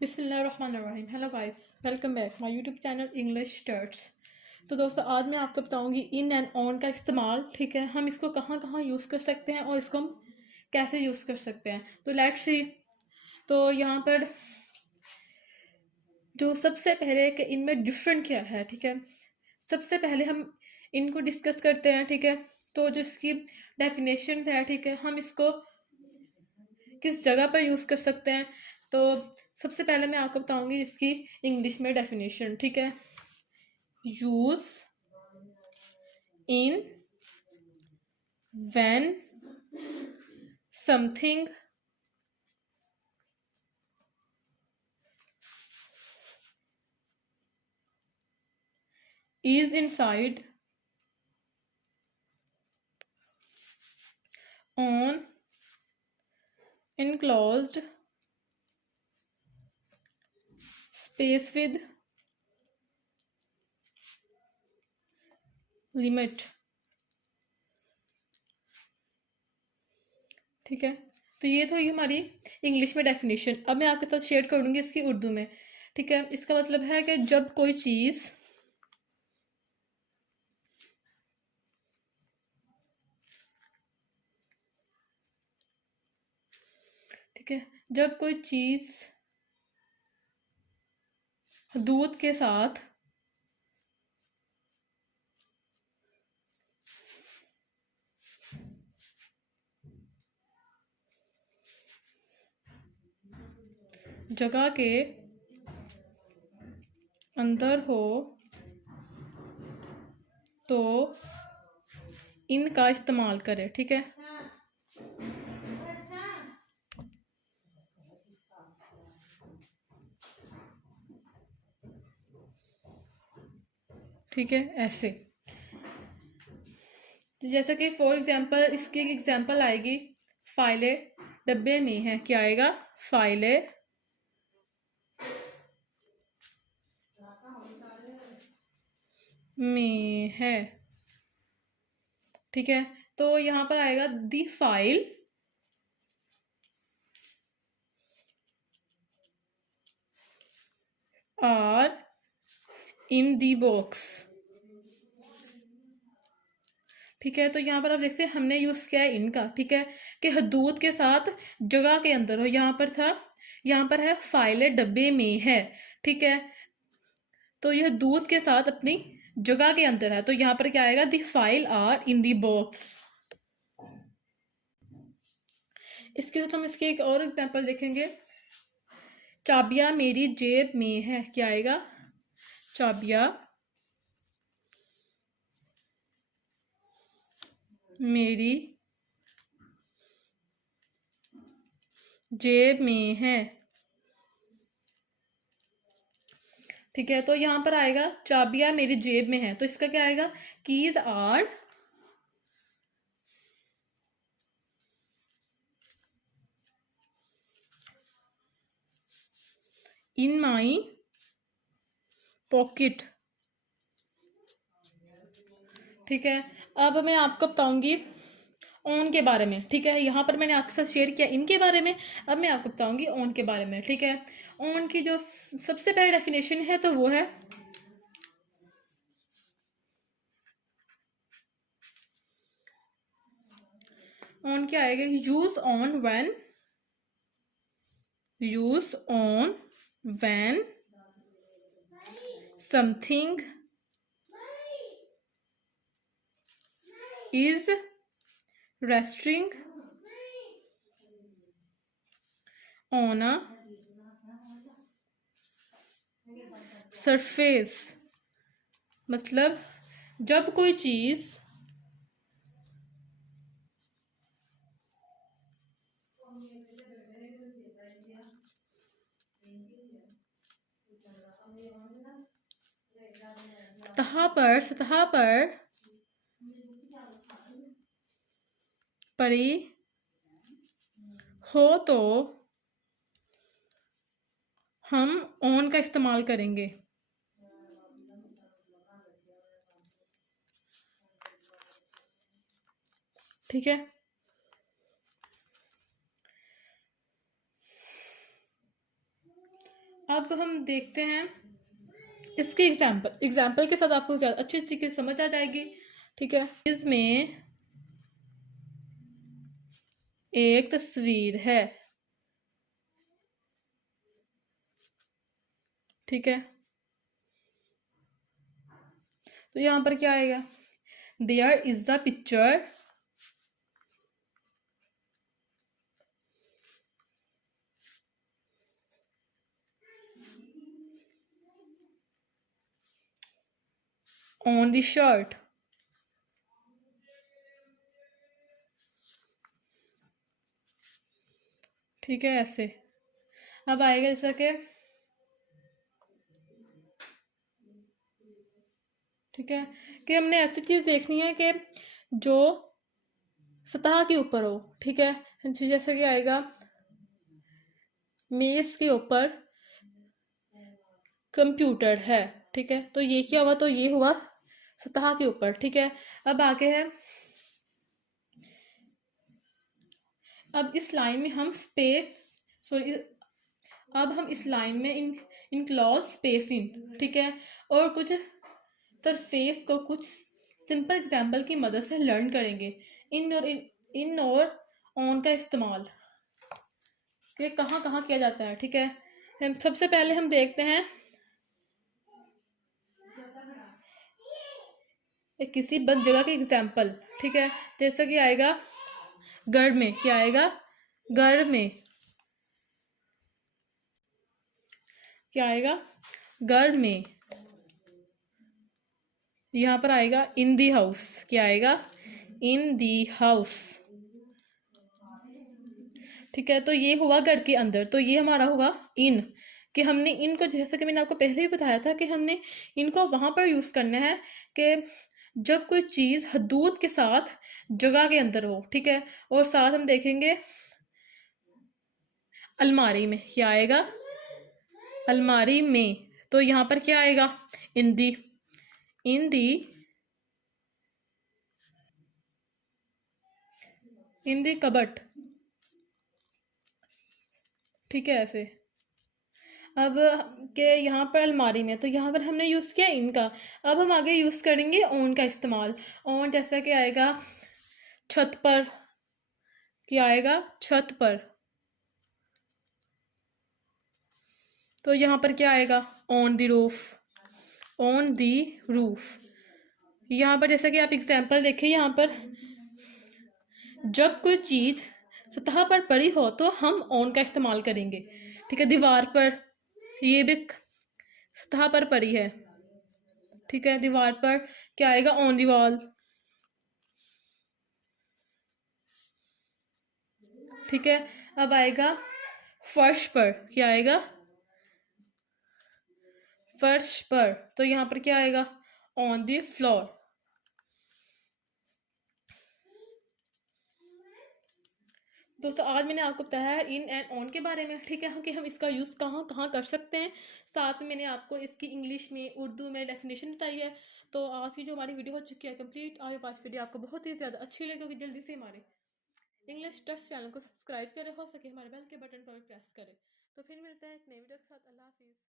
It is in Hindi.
बिस्मिल्लाहिर्रहमानिर्रहीम। Hello guys, welcome back my YouTube channel English starts. तो दोस्तों, आज मैं आपको बताऊंगी इन एंड ऑन का इस्तेमाल। ठीक है, हम इसको कहाँ कहाँ यूज़ कर सकते हैं और इसको हम कैसे यूज़ कर सकते हैं। तो लेट्स सी। तो यहाँ पर जो सबसे पहले कि इनमें डिफरेंट क्या है। ठीक है, सबसे पहले हम इनको डिस्कस करते हैं। ठीक है, तो जो इसकी डेफिनेशन है, ठीक है, हम इसको किस जगह पर यूज़ कर सकते हैं। तो सबसे पहले मैं आपको बताऊंगी इसकी इंग्लिश में डेफिनेशन। ठीक है, use in when something is inside on enclosed space with limit। ठीक है, तो ये तो ये हमारी इंग्लिश में डेफिनेशन। अब मैं आपके साथ शेयर करूंगी इसकी उर्दू में। ठीक है, इसका मतलब है कि जब कोई चीज़ ठीक है, जब कोई चीज़ दूध के साथ जगह के अंदर हो तो इनका इस्तेमाल करें। ठीक है, ठीक है, ऐसे। तो जैसे कि फॉर एग्जांपल इसकी एक एग्जांपल आएगी, फाइलें डब्बे में है। क्या आएगा? फाइलें में है। ठीक है, तो यहाँ पर आएगा the file are in the box. ठीक है, तो यहाँ पर आप देखते हैं हमने यूज किया है इनका। ठीक है, कि हदूद के साथ जगह के अंदर हो। यहाँ पर था, यहाँ पर है फाइलें डब्बे में है। ठीक है, तो यह दूध के साथ अपनी जगह के अंदर है। तो यहाँ पर क्या आएगा? The file are in the box. इसके साथ हम इसके एक और एग्जांपल देखेंगे, चाबियां मेरी जेब में है। क्या आएगा? चाबियां मेरी जेब में है। ठीक है, तो यहाँ पर आएगा चाबियां मेरी जेब में है, तो इसका क्या आएगा? Keys are in my pocket. ठीक है, अब मैं आपको बताऊंगी ऑन के बारे में। ठीक है, यहाँ पर मैंने आपके साथ शेयर किया इनके बारे में, अब मैं आपको बताऊंगी ऑन के बारे में। ठीक है, ऑन की जो सबसे पहले डेफिनेशन है तो वो है ऑन क्या आएगा? Use on when something is resting on a surface. मतलब जब कोई चीज सतह पर पड़ी हो तो हम ऑन का इस्तेमाल करेंगे। ठीक है, अब हम देखते हैं इसके एग्जाम्पल के साथ आपको ज़्यादा अच्छी तरीके से समझ आ जाएगी। ठीक है, इसमें एक तस्वीर है। ठीक है, तो यहाँ पर क्या आएगा, there is a picture on the shirt. ठीक है, ऐसे अब आएगा जैसा कि, ठीक है, कि हमने ऐसी चीज देखनी है कि जो सतह के ऊपर हो। ठीक है, जैसे कि आएगा मेज के ऊपर कंप्यूटर है। ठीक है, तो ये क्या हुआ, तो ये हुआ सतह के ऊपर। ठीक है, अब आगे है, अब इस लाइन में हम स्पेस, सॉरी, अब हम इस लाइन में इनक्लॉज स्पेस इन। ठीक है, और कुछ सरफेस को कुछ सिंपल एग्जांपल की मदद से लर्न करेंगे। इन और ऑन का इस्तेमाल ये कहाँ कहाँ किया जाता है। ठीक है, सबसे पहले हम देखते हैं किसी बंद जगह के एग्जाम्पल। ठीक है, जैसा कि आएगा घर में, क्या आएगा, घर में, क्या आएगा, घर में। यहाँ पर आएगा इन दी हाउस, क्या आएगा, इन दी हाउस। ठीक है, तो ये हुआ घर के अंदर, तो ये हमारा हुआ इन, कि हमने इनको, जैसा कि मैंने आपको पहले ही बताया था कि हमने इनको वहां पर यूज करना है कि जब कोई चीज हदूद के साथ जगह के अंदर हो। ठीक है, और साथ हम देखेंगे अलमारी में, क्या आएगा, अलमारी में। तो यहाँ पर क्या आएगा, इन दी, इन दी, इन दी कबट। ठीक है, ऐसे अब के यहाँ पर अलमारी में, तो यहाँ पर हमने यूज़ किया इनका। अब हम आगे यूज़ करेंगे ऑन का इस्तेमाल। ऑन जैसा कि आएगा छत पर, क्या आएगा, छत पर। तो यहाँ पर क्या आएगा, on the roof, on the roof. यहाँ पर जैसा कि आप एग्जाम्पल देखें, यहाँ पर जब कोई चीज़ सतह पर पड़ी हो तो हम ऑन का इस्तेमाल करेंगे। ठीक है, दीवार पर, ये भी सतह पर पड़ी है। ठीक है, दीवार पर क्या आएगा, ऑन दी वॉल। ठीक है, अब आएगा फर्श पर, क्या आएगा, फर्श पर। तो यहाँ पर क्या आएगा, ऑन द फ्लोर। दोस्तों, आज मैंने आपको बताया है इन एंड ऑन के बारे में। ठीक है, कि हम इसका यूज़ कहाँ कहाँ कर सकते हैं। साथ में मैंने आपको इसकी इंग्लिश में, उर्दू में डेफिनेशन बताई है। तो आज की जो हमारी वीडियो हो चुकी है कंप्लीट। आई होप आज वीडियो आपको बहुत ही ज़्यादा अच्छी लगी होगी। जल्दी से हमारे इंग्लिश ट्रस्ट चैनल को सब्सक्राइब करें, हो सके हमारे बेल के बटन पर प्रेस करें। तो फिर मिलते हैं एक नई वीडियो के साथ। अल्लाह हाफिज़।